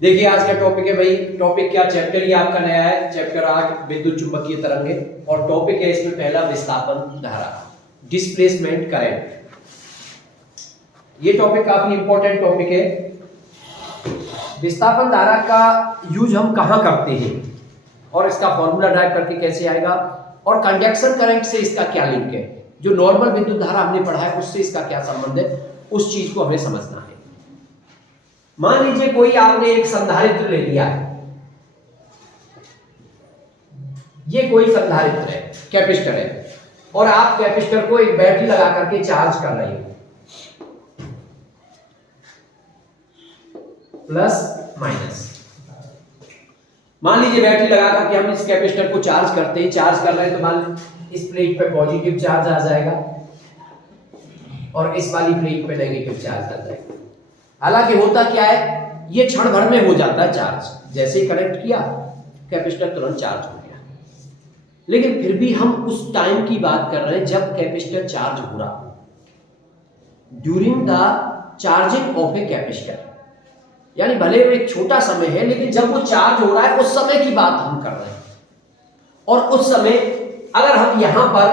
देखिए आज का टॉपिक है भाई, टॉपिक क्या, चैप्टर ही आपका नया है, चैप्टर 8 विद्युत चुंबकीय तरंगे, और टॉपिक है इसमें पहला विस्थापन धारा, डिस्प्लेसमेंट करंट। ये टॉपिक काफी इंपॉर्टेंट टॉपिक है। विस्थापन धारा का यूज हम कहाँ करते हैं और इसका फॉर्मूला ड्राइव करके कैसे आएगा, और कंडक्शन करंट से इसका क्या लिंक है, जो नॉर्मल विद्युत धारा हमने पढ़ा है उससे इसका क्या संबंध है, उस चीज को हमें समझना है। मान लीजिए कोई आपने एक संधारित्र ले लिया है, ये कोई संधारित्र है, कैपेसिटर है, और आप कैपेसिटर को एक बैटरी लगा करके चार्ज कर रहे हो, प्लस माइनस। मान लीजिए बैटरी लगा करके हम इस कैपेसिटर को चार्ज करते हैं, चार्ज कर रहे हैं तो मान इस प्लेट पे पॉजिटिव चार्ज आ जाएगा और इस वाली प्लेट पे नेगेटिव चार्ज आ जाएगा। हालांकि होता क्या है, ये क्षण भर में हो जाता है चार्ज, जैसे ही कनेक्ट किया कैपेसिटर तुरंत चार्ज हो गया। लेकिन फिर भी हम उस टाइम की बात कर रहे हैं जब कैपेसिटर चार्ज हो रहा हो, during the charging of a capacitor, यानी भले वो एक छोटा समय है लेकिन जब वो चार्ज हो रहा है उस समय की बात हम कर रहे हैं। और उस समय अगर हम यहां पर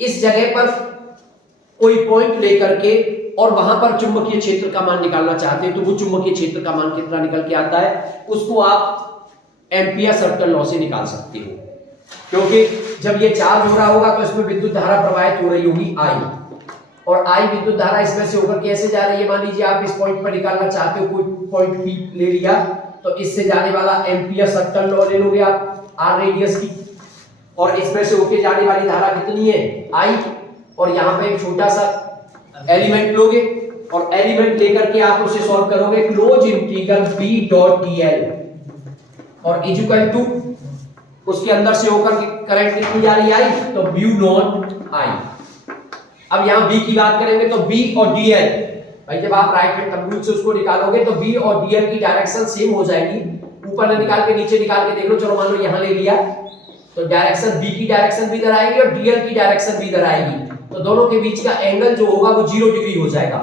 इस जगह पर कोई पॉइंट लेकर के और वहां पर चुंबकीय क्षेत्र का मान निकालना चाहते हैं, तो वो चुंबकीय क्षेत्र का मान कितना निकल के आता है, उसको आप एम्पियर सर्कल लॉ से निकाल सकते हो। क्योंकि जब ये चार्ज हो रहा होगा तो इसमें विद्युत धारा प्रवाहित हो रही होगी आई, और आई विद्युत धारा इसमें से होकर कैसे जा रही है, मान लीजिए आप इस पॉइंट पर निकालना चाहते हो, कोई पॉइंट पी ले लिया, तो इससे जाने वाला एम्पियर सर्कल लॉ ले लोगे आप आर रेडियस की, और इसमें से होके जाने वाली धारा कितनी है आई, और यहाँ पे एक छोटा सा एलिमेंट लोगे और एलिमेंट लेकर के आप उसे सॉल्व करोगे, close integral b dot dl और इक्वल टू उसके अंदर से होकर करंट कितनी जा रही है आई, तो म्यू नॉट आई। अब यहाँ b की बात करेंगे तो b और dl, भाई जब आप राइट हैंड कंप्यूटर से उसको निकालोगे तो b और dl की डायरेक्शन सेम हो जाएगी। ऊपर ना निकाल के नीचे निकाल के देख लो, चलो मान लो यहाँ ले लिया तो डायरेक्शन b की डायरेक्शन भी इधर आएगी और dl की डायरेक्शन भी इधर आएगी, तो दोनों के बीच का एंगल जो होगा वो 0 डिग्री हो जाएगा,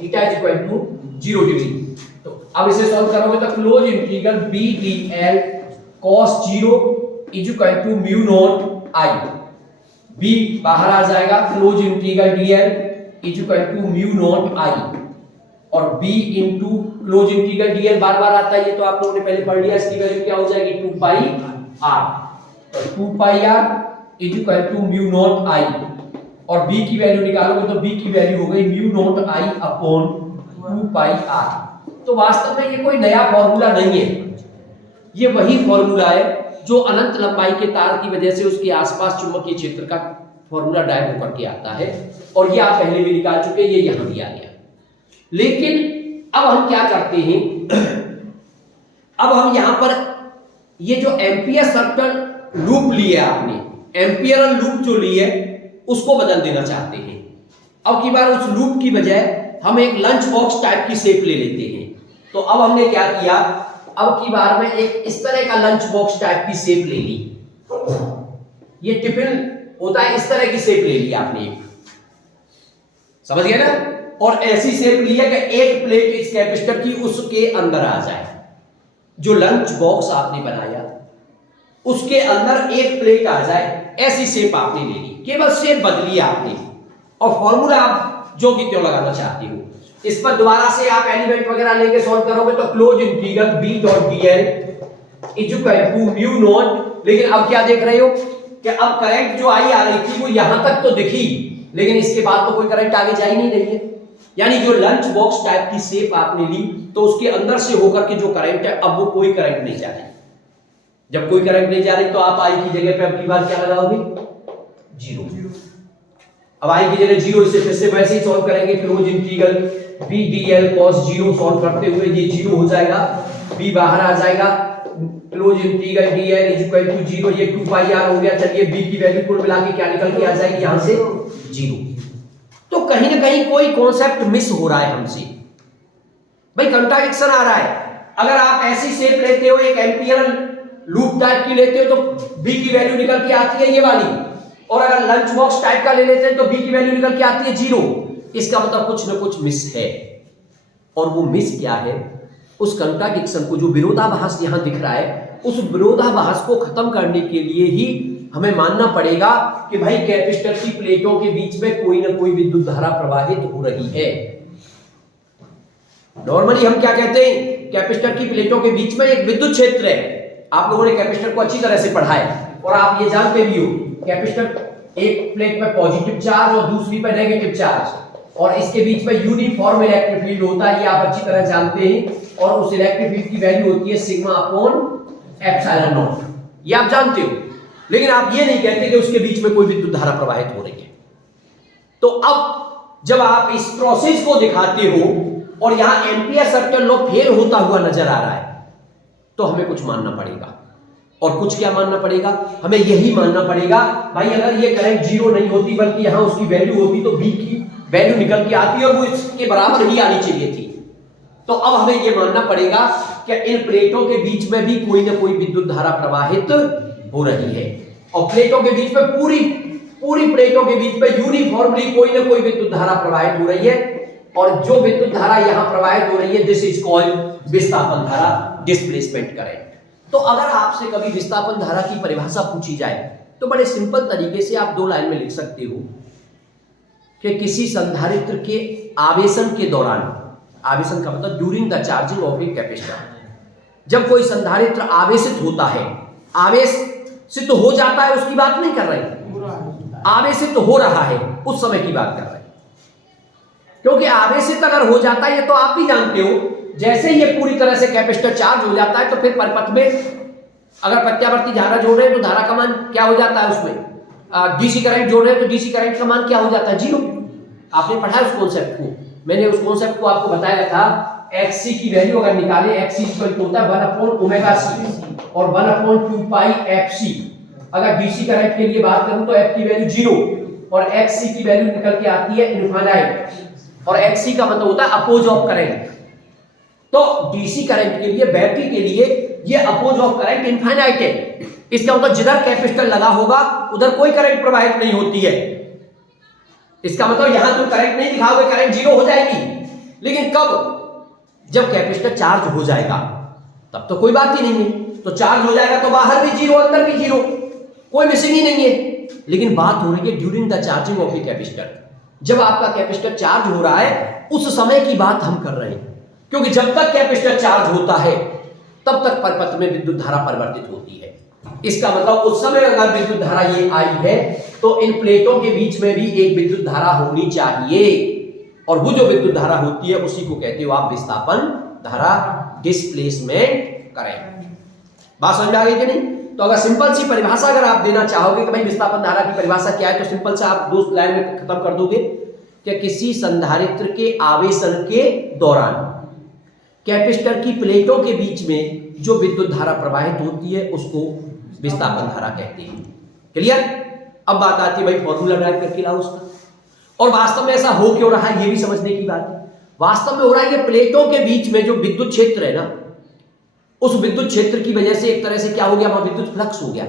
theta is equal to 0 degree. तो अब इसे सॉल्व करोगे तो close integral b dl cos 0 is equal to mu naught i, b बाहर आ जाएगा, close integral dl is equal to mu naught i, और b into close integral dl बार बार आता है, ये तो आप लोगों ने पहले पढ़ लिया, इसकी वैल्यू क्या हो जाएगी 2 पाई r, तो 2 पाई r is equal to mu naught i, और b की वैल्यू निकालोगे तो b की वैल्यू हो गई mu naught i upon 2 pi r। तो वास्तव में ये कोई नया फॉर्मूला नहीं है, ये वही फॉर्मूला है जो अनंत लंबाई के तार की वजह से उसके आसपास चुंबकीय क्षेत्र का फॉर्मूला ड्राइव होकर के आता है, और ये आप पहले भी निकाल चुके, ये यहां दिया गया। लेकिन अब हम क्या करते हैं, अब हम यहां पर ये जो एम्पियर सर्कल लूप लिए आपने, एम्पियर लूप जो लिए उसको बदल देना चाहते हैं। अब की बार उस लूप की बजाय हम एक लंच बॉक्स टाइप की शेप ले लेते हैं। तो अब हमने क्या किया, अब की बार में एक इस तरह का लंच बॉक्स टाइप की शेप ले ली, ये टिफिन होता है, इस तरह की शेप ले ली आपने, समझ गए ना, और ऐसी शेप ली है कि एक प्लेट इस कैपेसिटर की उसके अंदर आ जाए। जो लंच बॉक्स आपने बनाया उसके अंदर एक प्लेट आ जाए, ऐसी शेप आपने ले ली, केवल शेप बदली आपने, और फॉर्मूला आप जो कि त्यों लगाना चाहते हो। इस पर दोबारा से आप एलिमेंट वगैरह लेके सॉल्व करोगे तो close integral b dot dl is equal to mu naught, लेकिन अब क्या देख रहे हो कि अब करंट जो आई आ रही थी वो यहां तक तो दिखी, लेकिन इसके बाद तो कोई करंट आगे जा ही नहीं रही है। यानी जो लंच बॉक्स टाइप की शेप आपने ली तो उसके अंदर से होकर के जो करंट है, अब वो कोई करंट नहीं जा रही। जब कोई करंट नहीं जा रही तो आप आई की जगह पे अब की बार क्या लगाओगे, 0। अब आई की जगह 0, इसे फिर से वैसे ही सॉल्व करेंगे, close integral b dl cos 0 solve करते हुए ये 0 हो जाएगा, b बाहर आ जाएगा, close integral dl is equal to 0, ये 2 पाई r हो गया। चलिए b की वैल्यू कुल मिला के क्या निकल के आ जाएगी, यहां से 0। तो कहीं ना कहीं कोई कॉन्सेप्ट मिस हो रहा है हमसे, भाई कंट्राडिक्शन आ रहा है। अगर आप ऐसी शेप लेते हो, एक एम्पियर लूप टाइप की लेते हो तो b की वैल्यू निकल के आती है ये वाली, और अगर लंच बॉक्स टाइप का ले लेते हैं तो b की वैल्यू निकल के आती है 0। इसका मतलब कुछ ना कुछ मिस है, और वो मिस क्या है उस कंट्राडिक्शन को, जो विरोधाभास यहां दिख रहा है, उस विरोधाभास को खत्म करने के लिए ही हमें मानना पड़ेगा कि भाई कैपेसिटर की प्लेटों के बीच में कोई ना कोई विद्युत धारा प्रवाहित हो रही है। नॉर्मली हम क्या कहते हैं, कैपेसिटर की प्लेटों के बीच में एक विद्युत क्षेत्र है। आप लोगों ने कैपेसिटर को अच्छी तरह से पढ़ा है और आप ये जानते भी हो, कैपेसिटर एक प्लेट में पॉजिटिव चार्ज और दूसरी पे नेगेटिव चार्ज, और इसके बीच में यूनिफॉर्म इलेक्ट्रिक फील्ड होता है, ये आप अच्छी तरह जानते हैं। और उस इलेक्ट्रिक फील्ड की वैल्यू होती है सिग्मा अपॉन एप्सिलॉन नॉट, ये आप जानते हो। लेकिन आप ये नहीं कहते कि उसके बीच में कोई विद्युत धारा प्रवाहित हो रही है। तो अब जब आप इस प्रोसेस को दिखाते हो और यहां एम्पियर सर्किल लॉ फेल होता हुआ नजर आ रहा है, तो हमें कुछ मानना पड़ेगा। और कुछ क्या मानना पड़ेगा? हमें यही मानना पड़ेगा भाई, अगर ये करंट जीरो नहीं होती बल्कि यहां उसकी वैल्यू होती, तो बी की वैल्यू निकल के आती और वो इसके बराबर ही आनी चाहिए थी। तो अब हमें ये मानना पड़ेगा कि इन प्लेटों के बीच में भी कोई ना कोई विद्युत धारा प्रवाहित हो रही है, और प्लेटों के बीच में पूरी प्लेटों के बीच में यूनिफॉर्मली कोई ना कोई विद्युत धारा प्रवाहित हो रही है। और जो विद्युत धारा यहां प्रवाहित हो रही है, दिस इज कॉल्ड विस्थापन धारा, डिस्प्लेसमेंट करंट। तो अगर आपसे कभी विस्थापन धारा की परिभाषा पूछी जाए तो बड़े सिंपल तरीके से आप 2 लाइन में लिख सकते हो कि किसी संधारित्र के आवेशन के दौरान, आवेशन का मतलब during the charging of a capacitor, जब कोई संधारित्र आवेशित होता है, आवेशित हो जाता है उसकी बात नहीं कर रहे, आवेशित हो रहा है उस समय की बात कर रहे हैं। क्योंकि आवेशित अगर हो जाता है, ये तो आप भी जानते हो, जैसे ये पूरी तरह से कैपेसिटर चार्ज हो जाता है तो फिर परिपथ में अगर प्रत्यावर्ती धारा जोड़ रहे हैं तो धारा का मान क्या हो जाता है, उसमें डीसी करंट जोड़ रहे हैं तो डीसी करंट का मान क्या हो जाता है, 0। आपने पढ़ा है उस कॉन्सेप्ट को, मैंने उस कॉन्सेप्ट को आपको बताया था। XC की वैल्यू अगर निकाले, XC होता है 1/ωc और 1/2πfc। अगर डीसी करंट के लिए बात करूं तो F की वैल्यू 0 और XC की वैल्यू निकल के आती है इनफाइनाइट, और XC का मतलब होता है अपोज ऑफ करंट। तो डीसी करंट के लिए, बैटरी के लिए ये अपोज ऑफ करंट इनफाइनाइट है। इसका मतलब जिधर कैपेसिटर लगा होगा उधर कोई करंट प्रवाहित नहीं होती है। इसका मतलब यहां तुम करंट नहीं दिखाओगे, करंट 0 हो जाएगी। लेकिन कब? जब कैपेसिटर चार्ज हो जाएगा, तब तो कोई बात ही नहीं है। तो चार्ज हो जाएगा तो बाहर भी 0 अंदर भी 0, कोई मिसिंग ही नहीं है। लेकिन बात हो रही है during the charging of the capacitor, जब आपका कैपेसिटर चार्ज हो रहा है उस समय की बात हम कर रहे हैं। क्योंकि जब तक कैपेसिटर चार्ज होता है तब तक परिपथ में विद्युत धारा परिवर्तित होती है। इसका मतलब उस समय अगर विद्युत धारा ये आई है तो इन प्लेटों के बीच में भी एक विद्युत धारा होनी चाहिए, और वो जो विद्युत धारा होती है उसी को कहते हो आप विस्थापन धारा, डिस्प्लेसमेंट करंट। बात समझ में आ गई कि नहीं? तो अगर सिंपल सी परिभाषा अगर आप देना चाहोगे कि भाई विस्थापन धारा की परिभाषा क्या है, तो सिंपल से आप 2 लाइन में खत्म कर दोगे कि किसी संधारित्र के आवेशन के दौरान कैपेसिटर की प्लेटों के बीच में जो विद्युत धारा प्रवाहित होती है उसको विस्थापन धारा कहते हैं। क्लियर? अब बात आती है भाई फॉर्मूला ड्राइव करके लाओ उसका। और वास्तव में ऐसा हो क्यों रहा है ये भी समझने की बात है। वास्तव में हो रहा है कि प्लेटों के बीच में जो विद्युत क्षेत्र है ना, उस विद्युत क्षेत्र की वजह से एक तरह से क्या हो गया, वहां विद्युत फ्लक्स हो गया।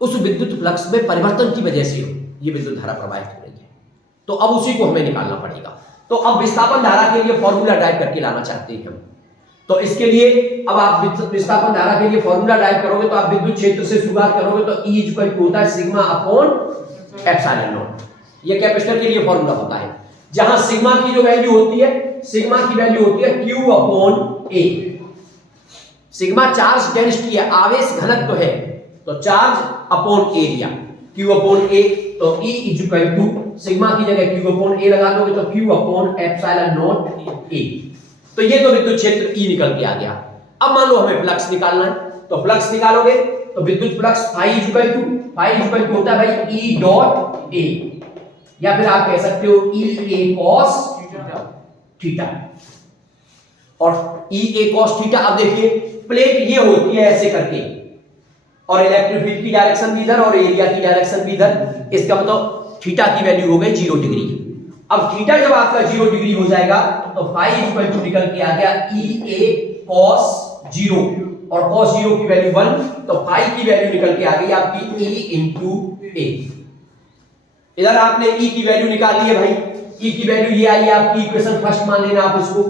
उस विद्युत फ्लक्स में परिवर्तन की वजह से ये विद्युत धारा प्रवाहित हो रही है। तो अब उसी को हमें निकालना पड़ेगा। तो अब विस्थापन धारा के लिए फॉर्मूला ड्राइव करके लाना चाहते हैं हम। तो इसके लिए अब आप विस्थापन धारा के लिए फॉर्मूला ड्राइव करोगे तो आप विद्युत क्षेत्र से शुरुआत करोगे तो E इक्वल टू होता है सिग्मा अपॉन एप्सिलॉन नॉट। ये कैपेसिटर के लिए फॉर्मूला होता है, जहां सिग्मा की जो वैल्यू होती है, सिग्मा की वैल्यू होती है Q upon A। Sigma charge density है, आवेश घनत्व है, तो charge upon area Q upon A। तो E इक्वल टू सिग्मा की जगह Q अपॉन A लगा दोगे तो Q upon epsilon naught A। तो ये तो विद्युत क्षेत्र E निकल के आ गया। अब मान लो हमें फ्लक्स निकालना है, तो फ्लक्स निकालोगे तो विद्युत फ्लक्स फाई इक्वल टू होता है भाई E डॉट A, या फिर आप कह सकते हो EA cos थीटा। और EA cos थीटा, अब देखिए प्लेट ये होती है ऐसे करके, और इलेक्ट्रिक फील्ड की डायरेक्शन भी इधर और एरिया की डायरेक्शन भी इधर। इसका मतलब थीटा की वैल्यू हो गई 0 डिग्री। अब थीटा जब आपका 0 डिग्री हो जाएगा तो फाई इक्वल टू निकल के आ गया EA cos 0, और cos 0 की वैल्यू 1, तो फाई की वैल्यू निकल के आ गई आपकी E इंटू A। इधर आपने E की वैल्यू निकाल ली है भाई, E की वैल्यू ये आई आपकी इक्वेशन फर्स्ट मान लेना आप इसको,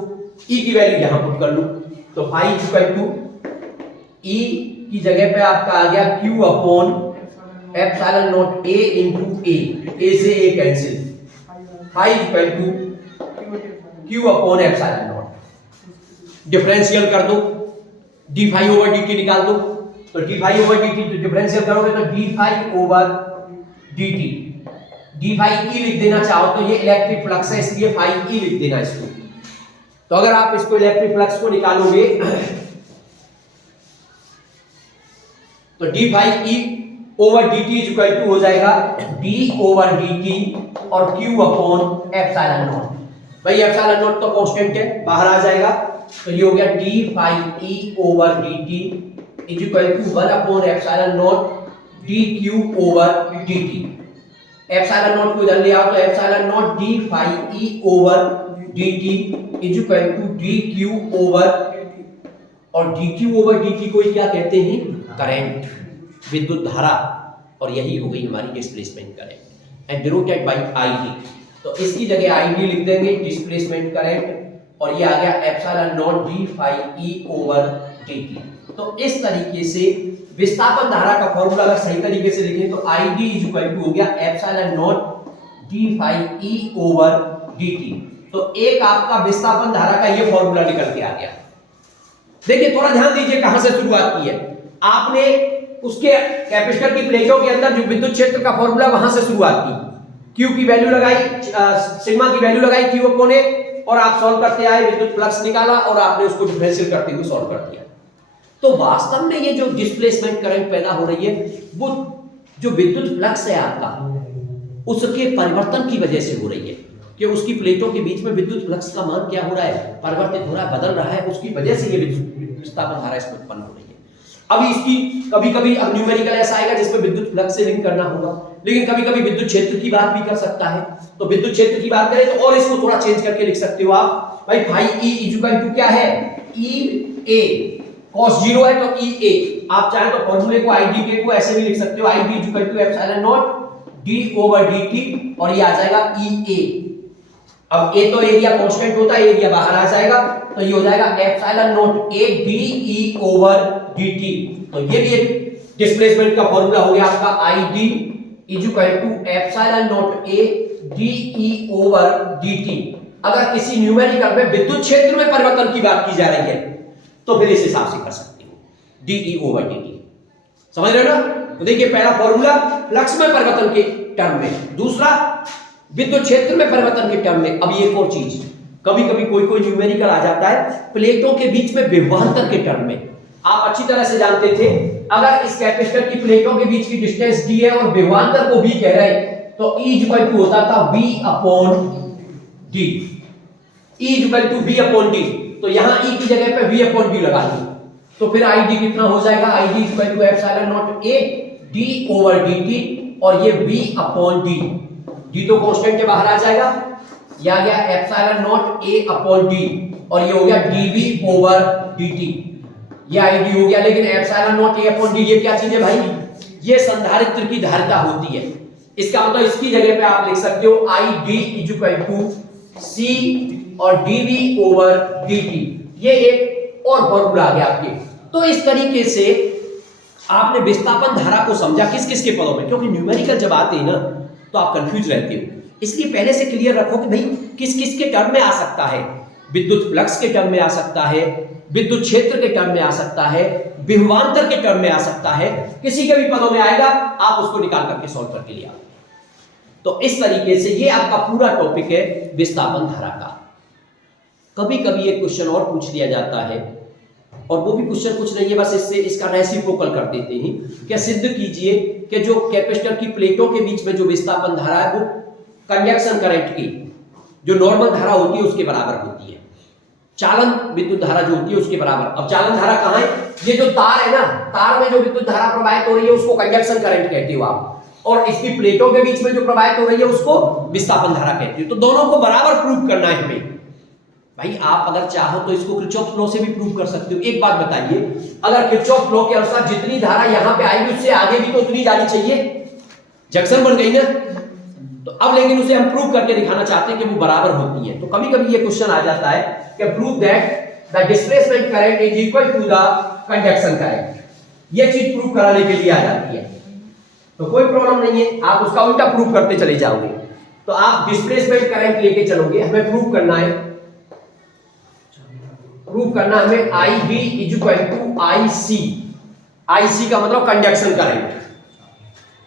E की वैल्यू यहां पुट कर लो। तो फाई इक्वल टू ई की जगह पे आपका आ गया Q upon epsilon naught A into A से A cancel, phi equal to Q upon epsilon naught. Differential कर दो, d phi over D t निकाल दो, तो D phi over D t differential करोगे तो D phi over D t, d phi e लिख देना चाहो तो ये इलेक्ट्रिक फ्लक्स है इसलिए फाई ई लिख देना इसको। तो अगर आप इसको इलेक्ट्रिक फ्लक्स को निकालोगे तो D phi E over D T equal to हो जाएगा डी ओवर डी टी और क्यू अपॉन एप्सिलॉन नॉट। भाई एप्सिलॉन नॉट तो कांस्टेंट है, बाहर आ जाएगा, तो ये हो गया D phi E over D T is equal to 1 upon epsilon naught D Q over D T. Epsilon naught को इधर ले आओ तो epsilon naught D phi E over D T is equal to d Q over, और d Q over D t को क्या कहते हैं? करंट, विद्युत धारा, और यही हो गई हमारी displacement current and denoted by I D. तो इसकी जगह आई डी लिख देंगे डिस्प्लेसमेंट करंट, और ये आ गया epsilon naught D phi E over D T. तो इस तरीके से विस्थापन धारा का फॉर्मूला अगर सही तरीके से लिखें तो I D is equal to हो गया epsilon naught D phi E over D T. तो एक आपका विस्थापन धारा का ये फॉर्मूला निकल के आ गया। देखिए थोड़ा ध्यान दीजिए कहां से शुरुआत की है आपने, उसके कैपेसिटर की प्लेटों के अंदर जो विद्युत क्षेत्र का फॉर्मूला वहां से शुरुआत की, Q की वैल्यू लगाई, सिग्मा की वैल्यू लगाई Q अपॉन A, और आप सॉल्व करते आए, विद्युत फ्लक्स निकाला और आपने उसको डिफरेंशियल करते हुए सॉल्व कर दिया। तो वास्तव में ये जो डिस्प्लेसमेंट करंट पैदा हो रही है वो जो विद्युत फ्लक्स है आपका उसके परिवर्तन की वजह से हो रही है, कि उसकी प्लेटों के बीच में विद्युत फ्लक्स का मान क्या हो रहा है? परिवर्तित हो रहा है, बदल रहा है, उसकी वजह से ये विस्थापन धारा इसमें उत्पन्न हो रही है। अभी इसकी कभी-कभी अब न्यूमेरिकल ऐसा आएगा जिसमें विद्युत फ्लक्स से लिंक करना होगा, लेकिन कभी-कभी विद्युत क्षेत्र की बात भी कर सकता है। तो विद्युत क्षेत्र की बात करें तो और इसको थोड़ा चेंज करके लिख सकते हो आप, भाई फाई ई इक्वल टू क्या है? ई ए, cos 0 है तो ई ए, आप चाहे तो फॉर्मूले को आई डी के को ऐसे भी लिख सकते हो, I D equal to epsilon naught D over D T, और ये आ जाएगा ई ए। अब ए तो एरिया कांस्टेंट होता है, एरिया बाहर आ जाएगा, तो ये हो जाएगा epsilon naught A D E over D T. तो ये भी एक डिस्प्लेसमेंट का फॉर्मूला हो गया आपका, I D is equal to epsilon naught A D E over D T. अगर किसी न्यूमेरिकल में विद्युत क्षेत्र में परिवर्तन की बात की जा रही है तो फिर इस हिसाब से कर सकते हो, D E over D T. समझ रहे हो ना? तो देखिए पहला फॉर्मूला फ्लक्स में परिवर्तन के टर्म में, दूसरा विद्युत क्षेत्र में परिवर्तन के टर्म में। अब एक और चीज, कभी-कभी कोई न्यूमेरिकल आ जाता है प्लेटों के बीच में विभवांतर के टर्म में। आप अच्छी तरह से जानते थे अगर इस कैपेसिटर की प्लेटों के बीच की डिस्टेंस d है और विभवांतर को v कह रहे हैं तो E इक्वल टू होता था v upon d, E equal to v upon d। तो यहां E की जगह पे v अपॉन d लगा दी, तो फिर ID कितना हो जाएगा? ID equal to epsilon naught a d over dt, और ये v अपॉन d, d तो कांस्टेंट के बाहर आ जाएगा, ये आ गया epsilon naught a upon d, और ये हो गया dv ओवर dt, ये आईडी हो गया। लेकिन epsilon naught a upon d ये क्या चीज है भाई? ये संधारित्र की धारिता होती है। इसका मतलब इसकी जगह पे आप लिख सकते हो id इक्वल टू c और dv ओवर dt। ये एक और फॉर्मूला आ गया आपके। तो इस तरीके से आपने विस्थापन धारा को समझा किस किस के पदों में, क्योंकि न्यूमेरिकल जब आते हैं ना तो आप कंफ्यूज रहते हो, इसलिए पहले से क्लियर रखो कि भाई किस किस के टर्म में आ सकता है। विद्युत फ्लक्स के टर्म में आ सकता है, विद्युत क्षेत्र के टर्म में आ सकता है, विभवांतर के टर्म में आ सकता है, किसी के भी पदों में आएगा, आप उसको निकाल करके सॉल्व करके लिया। तो इस तरीके से ये आपका पूरा टॉपिक है विस्थापन धारा का। कभी कभी एक क्वेश्चन और पूछ लिया जाता है, और वो भी क्वेश्चन कुछ नहीं है, बस इससे इसका रेसिप्रोकल कर देते हैं। क्या सिद्ध कीजिए कि जो कैपेसिटर की प्लेटों के बीच में जो विस्थापन धारा है वो कंडक्शन करंट की जो नॉर्मल धारा होती है उसके बराबर होती है, चालन विद्युत धारा जो होती है उसके बराबर। अब चालन धारा कहाँ है? ये जो तार है ना, तार में जो विद्युत धारा प्रवाहित हो रही है उसको कंडक्शन करंट कहते हो आप, और इसकी प्लेटों के बीच में जो प्रवाहित हो रही है उसको विस्थापन धारा कहते हो। तो दोनों को बराबर प्रूव करना है हमें। भाई आप अगर चाहो तो इसको किरचॉफ लॉ से भी प्रूव कर सकते हो। एक बात बताइए, अगर किरचॉफ लॉ के अनुसार जितनी धारा यहाँ पे आएगी उससे आगे भी तो उतनी जानी चाहिए, जंक्शन बन गई ना। तो अब लेकिन उसे हम प्रूव करके दिखाना चाहते हैं कि वो बराबर होती है। तो कभी कभी ये क्वेश्चन आ जाता है कि prove that the displacement current is equal to the conduction current. ये चीज प्रूव कराने के लिए आ जाती है, तो कोई प्रॉब्लम नहीं है, आप उसका उल्टा प्रूव करते चले जाओगे। तो आप डिस्प्लेसमेंट करंट लेके चलोगे, हमें प्रूव करना है, हमें IB is equal to IC। IC का मतलब कंडक्शन करंट,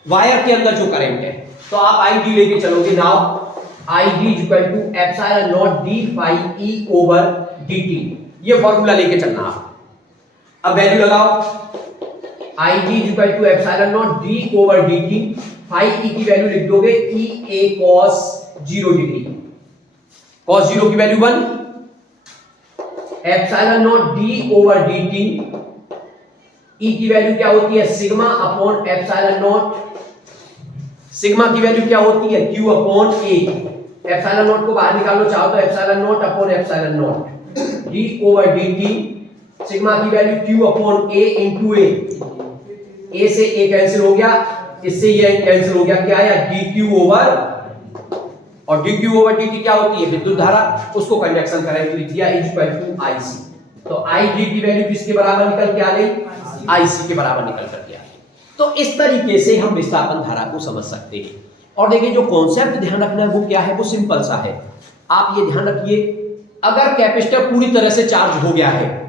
वायर के अंदर जो करंट है, तो आप ID लेके चलोगे। Now IB is equal to epsilon naught d phi E over dt, ये फॉर्मूला लेके चलना आप। अब वैल्यू लगाओ, IB is equal to epsilon naught d over dt, phi E की वैल्यू लिख दोगे EA cos 0 डिग्री, cos 0 की value 1, epsilon naught d over dt, E की वैल्यू क्या होती है sigma upon epsilon naught, sigma की वैल्यू क्या होती है Q upon A, epsilon naught को बाहर निकालो चाहो तो epsilon naught upon epsilon naught, d over dt, sigma की value Q upon A into A से A कैंसिल हो गया, इससे ये कैंसिल हो गया, क्या आया dq ओवर, और dq ओवर dt क्या होती है विद्युत धारा, उसको कंडक्शन करंट लिख दिया इज इक्वल टू IC। तो ID की वैल्यू किसके बराबर निकल के आ गई, IC के बराबर निकल कर के आ गई। तो इस तरीके से हम विस्थापन धारा को समझ सकते हैं। और देखिए जो कॉन्सेप्ट ध्यान रखना है वो क्या है, वो सिंपल सा है। आप ये ध्यान रखिए, अगर कैपेसिटर पूरी तरह से चार्ज हो गया है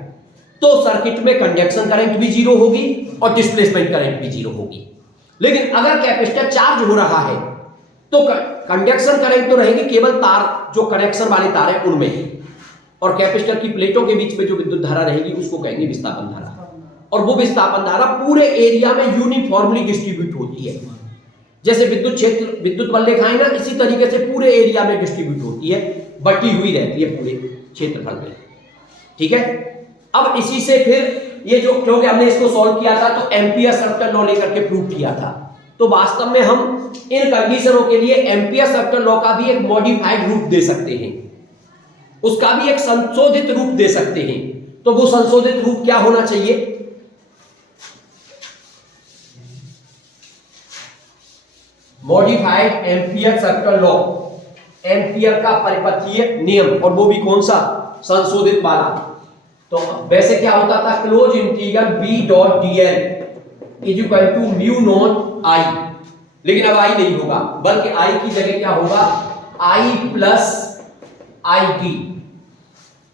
तो सर्किट में कंडक्शन करंट भी जीरो होगी और डिस्प्लेसमेंट करंट भी जीरो होगी। लेकिन अगर कैपेसिटर चार्ज हो रहा है तो कंडक्शन करंट तो रहेगी केवल तार, जो कनेक्शन वाले तार है उनमें ही, और कैपेसिटर की प्लेटों के बीच में जो विद्युत धारा रहेगी उसको कहेंगे विस्थापन धारा। और वो विस्थापन धारा पूरे एरिया में यूनिफॉर्मली डिस्ट्रीब्यूट होती है, जैसे विद्युत क्षेत्र, विद्युत बल्लेखाएं ना, इसी तरीके से पूरे एरिया में डिस्ट्रीब्यूट होती है, बटी हुई रहती है पूरे क्षेत्रफल में। ठीक है, अब इसी से फिर ये जो, क्योंकि हमने इसको सॉल्व किया था तो एम्पियर सर्किल लॉ लेकर के प्रूव किया था, तो वास्तव में हम इन कंडीशनों के लिए एम्पियर सर्किल लॉ का भी एक मॉडिफाइड रूप दे सकते हैं, उसका भी एक संशोधित रूप दे सकते हैं। तो वो संशोधित रूप क्या होना चाहिए, modified ampere circle law, ampere का परिपथीय नियम, और वो भी कौन सा, संशोधित वाला। तो वैसे क्या होता था, close integral B dot dl is equal to mu naught I, लेकिन अब I नहीं होगा, बल्कि I की जगह क्या होगा, I प्लस IT।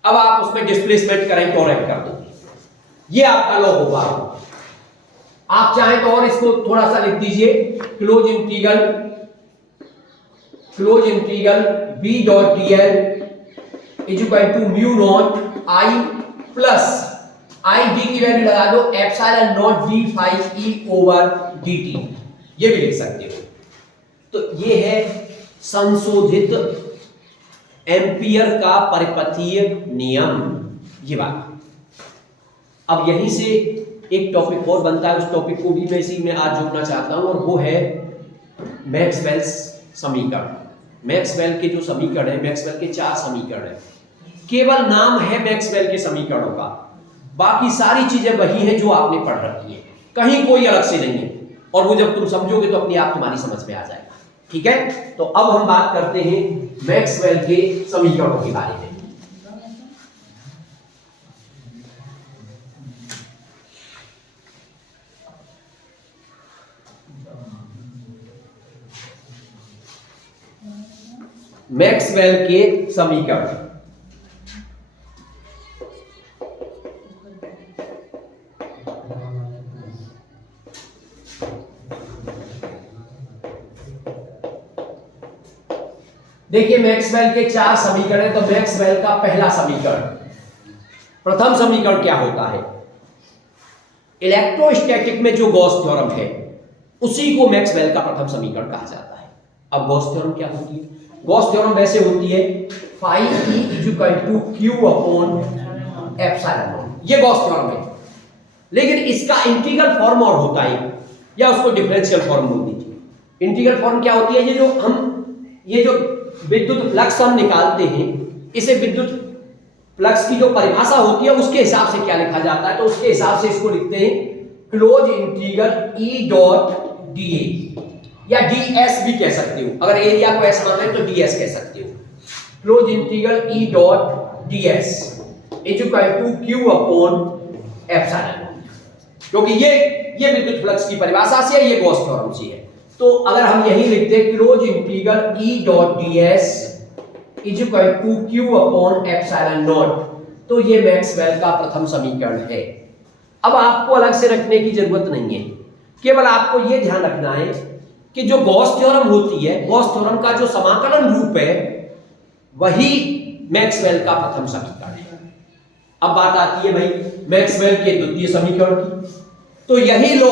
अब आप उसमें डिस्प्लेसमेंट करंट और ऐड कर दोगे, ये आपका लॉ होगा। आप चाहें तो और इसको थोड़ा सा लिख दीजिए, close integral B dot dl is equal to mu naught I plus ID की वैल्यू लगा दो epsilon naught d phi E over dt, ये भी लिख सकते हो। तो ये है संशोधित एम्पियर का परिपथीय नियम, ये बात। अब यहीं से एक टॉपिक और बनता है, उस टॉपिक को भी मैं इसी में आज जोड़ना चाहता हूं, और वो है मैक्सवेल्स समीकरण। मैक्सवेल के जो समीकरण है, मैक्सवेल के 4 समीकरण है, केवल नाम है मैक्सवेल के समीकरणों का, बाकी सारी चीजें वही हैं जो आपने पढ़ रखी है, कहीं कोई अलग से नहीं है, और वो जब तुम समझोगे तो अपने आप तुम्हारी समझ में आ जाएगा। ठीक है, तो अब हम बात करते हैं मैक्सवेल के समीकरणों के बारे में। मैक्सवेल के समीकरण, देखिए मैक्सवेल के 4 समीकरण है। तो मैक्सवेल का पहला समीकरण, प्रथम समीकरण क्या होता है, इलेक्ट्रोस्टैटिक में जो गॉस थ्योरम है उसी को मैक्सवेल का प्रथम समीकरण कहा जाता है। अब गॉस थ्योरम क्या होती है, गॉस थ्योरम वैसे होती है phi E is equal to Q upon epsilon naught, ये गॉस थ्योरम है। लेकिन इसका इंटीग्रल फॉर्म और होता है, या उसको डिफरेंशियल फॉर्म बोल दीजिए। इंटीग्रल फॉर्म क्या होती है, ये जो विद्युत फ्लक्स हम निकालते हैं, इसे विद्युत फ्लक्स की जो परिभाषा होती है उसके हिसाब से क्या लिखा जाता है, तो उसके हिसाब से इसको लिखते हैं close integral E dot dA, या ds भी कह सकते हो, अगर एरिया को s मानना है तो ds कह सकते हो। Close integral E dot ds is equal to Q upon epsilon naught, क्योंकि ये विद्युत फ्लक्स की परिभाषा से है, ये गॉस थ्योरम से है। तो अगर हम यही लिखते हैं close integral E dot ds is equal to Q upon epsilon naught, तो ये मैक्सवेल का प्रथम समीकरण है। अब आपको अलग से रखने की जरूरत नहीं है, केवल आपको ये ध्यान रखना है कि जो गॉस थ्योरम होती है, गॉस थ्योरम का जो समाकलन रूप है वही मैक्सवेल का प्रथम समीकरण है। अब बात आती है भाई मैक्सवेल के द्वितीय समीकरण की, तो यही लो,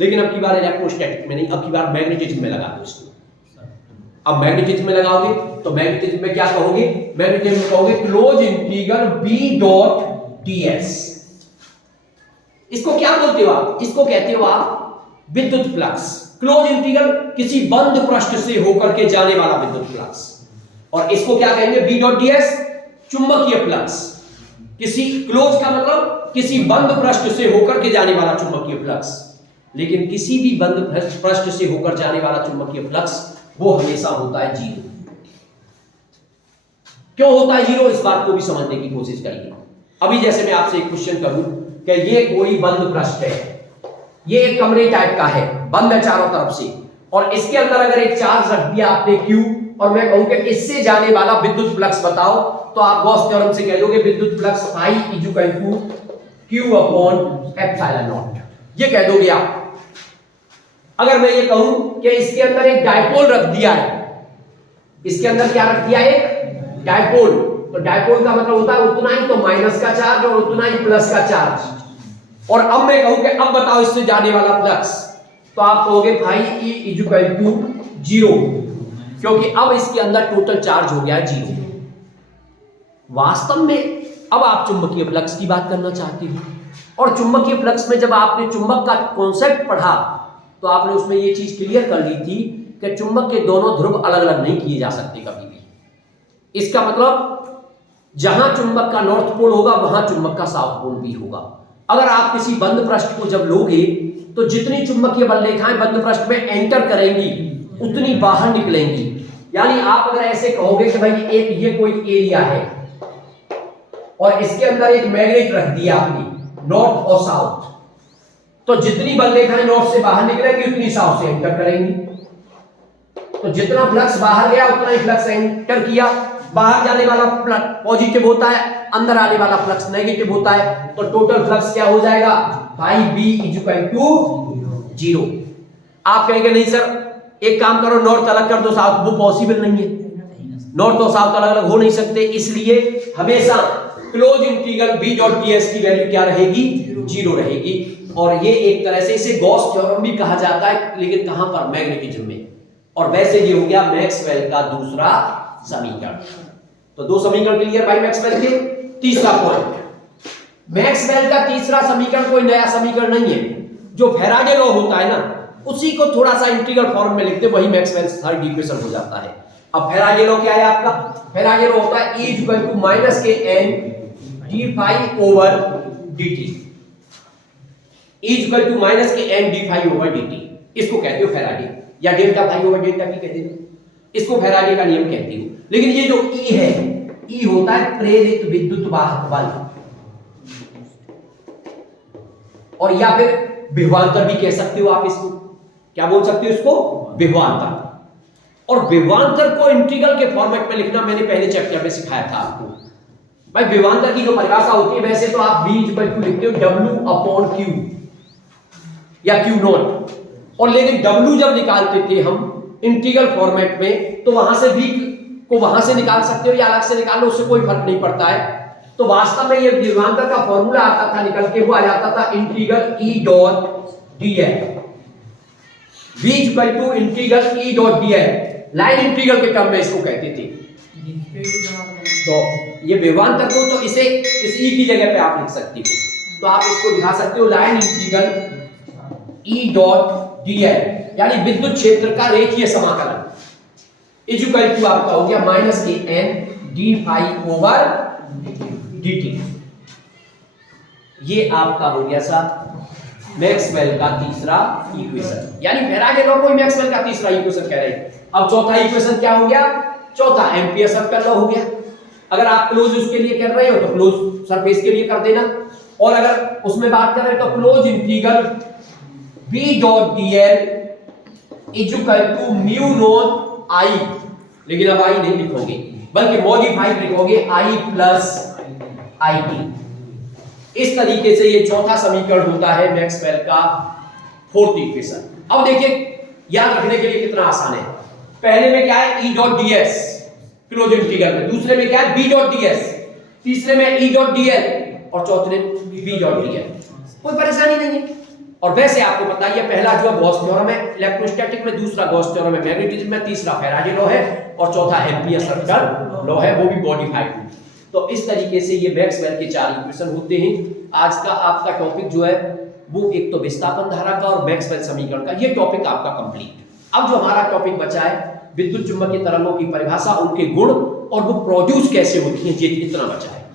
लेकिन अब की बार इलेक्ट्रोस्टैटिक में नहीं, अब की बार मैग्नेटिज्म में लगा दो इसको। अब मैग्नेटिज्म में लगाओगे तो मैग्नेटिज्म में क्या कहोगे, मैग्नेटिज्म में कहोगे close integral B dot ds। इसको क्या बोलते हो आप, इसको कहते हो आप विद्युत फ्लक्स। क्लोज इंटीग्रल किसी बंद पृष्ठ से होकर के जाने वाला विद्युत फ्लक्स, और इसको क्या कहेंगे B डॉट ds चुंबकीय फ्लक्स। किसी क्लोज का मतलब किसी बंद पृष्ठ से होकर के जाने वाला चुंबकीय फ्लक्स, लेकिन किसी भी बंद पृष्ठ से होकर जाने वाला चुंबकीय फ्लक्स वो हमेशा होता है जीरो। क्यों होता है जीरो, इस बात को भी समझने की कोशिश करिए। अभी जैसे मैं आपसे एक क्वेश्चन करूं कि ये कोई बंद पृष्ठ है, ये एक कमरे टाइप का है, बंद है चारों तरफ से, और इसके अंदर अगर एक चार्ज रख दिया आपने Q, और मैं कहूं कि इससे जाने वाला विद्युत फ्लक्स बताओ, तो आप गॉस थ्योरम से कह दोगे विद्युत flux I is equal to Q upon epsilon naught, ये कह दोगे आप। अगर मैं ये कहूं कि इसके अंदर एक डायपोल रख दिया है, इसके अंदर क्या रख दिया है, एक डायपोल, तो डायपोल का मतलब होता है उतना ही तो माइनस का चार्ज और उतना ही प्लस का चार्ज। और अब मैं कहूं कि अब बताओ इससे जाने वाला फ्लक्स, तो आप कहोगे भाई E is equal to zero, क्योंकि अब इसके अंदर टोटल चार्ज हो गया है जीरो। वास्तव में अब आप चुंबकीय फ्लक्स की बात करना चाहते हो, और चुंबकीय फ्लक्स में जब आपने चुंबक का कॉन्सेप्ट पढ़ा तो आपने उसमें ये चीज क्लियर कर ली थी कि चुंबक के दोनों ध्रुव अलग अलग नहीं किए जा सकते कभी भी। इसका मतलब जहां चुंबक का नॉर्थ पोल होगा वहां चुंबक का साउथ पोल भी होगा। अगर आप किसी बंद पृष्ठ को जब लोगे तो जितनी चुंबकीय बल रेखाएं बंद पृष्ठ में एंटर करेंगी उतनी बाहर निकलेंगी। यानी आप अगर ऐसे कहोगे कि भाई एक ये कोई एरिया है और इसके अंदर एक मैग्नेट रख दिया आपने नॉर्थ और साउथ, तो जितनी बल रेखाएं नॉर्थ से बाहर निकलेंगी उतनी साउथ से एंटर करेंगी। तो जितना फ्लक्स बाहर गया उतना ही फ्लक्स एंटर किया। बाहर जाने वाला पॉजिटिव होता है, अंदर आने वाला फ्लक्स नेगेटिव होता है, तो टोटल फ्लक्स क्या हो जाएगा, भाई B is equal to zero. आप कहेंगे नहीं सर एक काम करो नॉर्थ अलग कर दो साउथ, वो पॉसिबल नहीं है, नॉर्थ और साउथ अलग अलग हो नहीं सकते, इसलिए हमेशा close integral B dot ds की वैल्यू क्या रहेगी, जीरो रहेगी। और ये एक तरह से इसे गॉस थ्योरम भी कहा जाता है, लेकिन कहां पर, मैग्नेटिज्म में। और वैसे ये हो गया मैक्सवेल का दूसरा समीकरण। तो दो समीकरण क्लियर भाई मैक्सवेल के। तीसरा पॉइंट, मैक्सवेल का तीसरा समीकरण कोई नया समीकरण नहीं है, जो फैराडे लॉ होता है ना उसी को थोड़ा सा इंटीग्रल फॉर्म में लिखते वही मैक्सवेल थर्ड इक्वेशन हो जाता है। अब फैराडे लॉ क्या है आपका, फैराडे लॉ होता है E इक्वल टू माइनस के n d phi over dt, E equal to minus के n d phi over dt, इसको कहते हो फैराडे, या डेल्टा फाई ओवर डेल्टा की कहते हो, इसको फैराडे का नियम कहते हो। लेकिन ये जो E है, E होता है प्रेरित विद्युत वाहक बल, और या फिर विभवांतर भी कह सकते हो आप इसको, क्या बोल सकते हो इसको, विभवांतर। और विभवांतर को इंटीग्रल के फॉर्मेट में लिखना मैंने पहले चैप्टर में सिखाया था आपको। भाई विभवांतर की जो परिभाषा होती है, वैसे तो आप V इक्वल टू लिखते हो W अपॉन Q या Q नॉट, और लेकिन W जब निकालते थे हम इंटीग्रल फॉर्मेट में तो वहां से V को वहां से निकाल सकते हो या अलग से निकाल लो, उससे कोई फर्क नहीं पड़ता है। तो वास्तव में ये विभवांतर का फॉर्मूला आता था निकल के, वो आ जाता था integral E dot dl, V equal to integral E dot dl, line integral के टर्म में इसको कहते थे। तो ये विभवांतर को तो इसे इस E की जगह पे आप लिख सकते हो, तो आप इसको दिखा सकते हो line integral E dot dl, यानी विद्युत क्षेत्र का रेखीय समाकलन इज इक्वल टू आपका हो गया माइनस के n d phi over dt। ये आपका हो गया सा मैक्सवेल का तीसरा इक्वेशन, यानी फैराडे लॉ को मैक्सवेल का तीसरा इक्वेशन कह रहे हैं। अब चौथा इक्वेशन क्या हो गया, चौथा एम्पीयर सर्कल लॉ हो गया। अगर आप क्लोज उसके लिए कर रहे हो तो क्लोज सरफेस के लिए कर देना, और अगर उसमें बात कर रहे हो तो close integral B dot d L is equal to mu naught I, लेकिन अब आई नहीं लिखोगे बल्कि मॉडिफाइड लिखोगे आई प्लस आई टी। इस तरीके से ये चौथा समीकरण होता है मैक्सवेल का फोर्थ इक्वेशन। अब देखिए याद रखने के लिए कितना आसान है। पहले में क्या है E dot D S close integral में, दूसरे में क्या है बी डॉट डी एस, तीसरे में ई डॉट डी एल और चौथे में बी डॉट डी एल। कोई परेशानी नहीं है। और वैसे आपको पता ही है पहला जो गॉस थ्योरम है इलेक्ट्रोस्टैटिक में, दूसरा गॉस थ्योरम है मैग्नेटिज्म में, तीसरा फैराडे लॉ है और चौथा एम्पीयर सर्कुलर लॉ है, वो भी मॉडिफाइड। तो इस तरीके से ये मैक्सवेल के 4 इक्वेशन होते हैं। आज का आपका टॉपिक जो है वो एक तो विस्थापन धारा का और मैक्सवेल समीकरण का, ये टॉपिक आपका कंप्लीट। अब जो हमारा टॉपिक बचा है विद्युत चुंबकीय तरंगों की परिभाषा, उनके गुण और वो प्रोड्यूस कैसे होती हैं, ये इतना बचा है।